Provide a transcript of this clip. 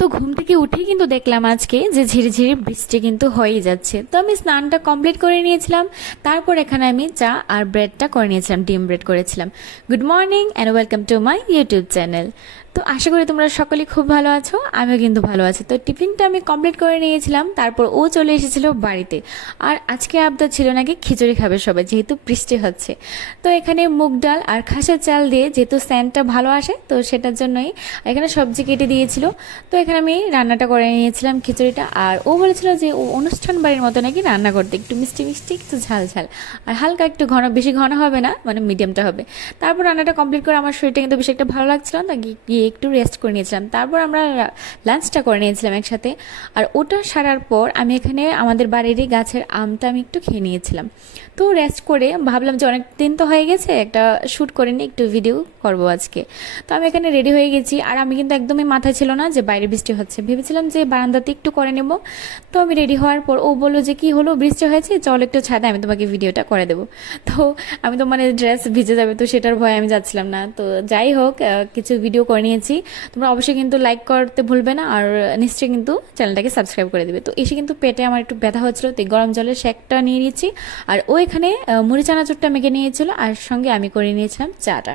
তো ঘুম থেকে উঠেই কিন্তু দেখলাম আজকে যে ঝিরিঝিরি বৃষ্টি কিন্তু হয়েই যাচ্ছে। তো আমি স্নানটা কমপ্লিট করে নিয়েছিলাম, তারপর এখানে আমি চা আর ব্রেডটা করে নিয়েছিলাম, ডিম ব্রেড করেছিলাম। Good morning and welcome to my YouTube channel. তো আশা করি তোমরা সকলেই খুব ভালো আছো, আমিও কিন্তু ভালো আছি। তো টিফিনটা আমি কমপ্লিট করে নিয়েছিলাম, তারপর ও চলে এসেছিল বাড়িতে। আর আজকে আবদার ছিল নাকি খিচুড়ি খাবে সবাই, যেহেতু বৃষ্টি হচ্ছে। তো এখানে মুগ ডাল আর খাসের চাল দিয়ে যেহেতু স্যান্ডটা ভালো আসে, তো সেটার জন্যই এখানে সবজি কেটে দিয়েছিল। তো এখানে আমি রান্নাটা করে নিয়েছিলাম খিচুড়িটা। আর ও বলেছিল যে ও অনুষ্ঠান বাড়ির মতো নাকি রান্না করতে, একটু মিষ্টি মিষ্টি, একটু ঝাল ঝাল, আর হালকা একটু ঘন, বেশি ঘন হবে না, মানে মিডিয়ামটা হবে। তারপর রান্নাটা কমপ্লিট করে আমার শরীরটা কিন্তু বেশি একটা ভালো লাগছিল না, গিয়ে একটু রেস্ট করে নিয়েছিলাম। তারপর আমরা লাঞ্চটা করে নিয়েছিলাম একসাথে। আর ওটা সারার পর আমি এখানে আমাদের বাড়িরই গাছের আমটা আমি একটু খেয়ে নিয়েছিলাম। তো রেস্ট করে ভাবলাম যে অনেক দিন তো হয়ে গেছে, একটা শ্যুট করে নিই, একটু ভিডিও করব আজকে। তো আমি এখানে রেডি হয়ে গেছি, আর আমি কিন্তু একদমই মাথায় ছিল না যে বাইরে বৃষ্টি হচ্ছে, ভেবেছিলাম যে বারান্দাতে একটু করে নেব। তো আমি রেডি হওয়ার পর ও বললো যে কি হলো, বৃষ্টি হয়েছে, চল একটু ছাদে, আমি তোমাকে ভিডিওটা করে দেবো। তো আমি তো মানে ড্রেস ভিজে যাবে, তো সেটার ভয়ে আমি যাচ্ছিলাম না। তো যাই হোক, কিছু ভিডিও করে নিয়েছি। তোমরা অবশ্যই কিন্তু লাইক করতে ভুলবে না, আর নিশ্চয়ই কিন্তু চ্যানেলটাকে সাবস্ক্রাইব করে দেবে। তো এসে কিন্তু পেটে আমার একটু ব্যথা হচ্ছিল, তো গরম জলের শেকটা নিয়ে নিয়েছি। আর ও এখানে মুড়ি চানাচুরটা মেখে নিয়েছিল, আর সঙ্গে আমি করে নিয়েছিলাম চাটা।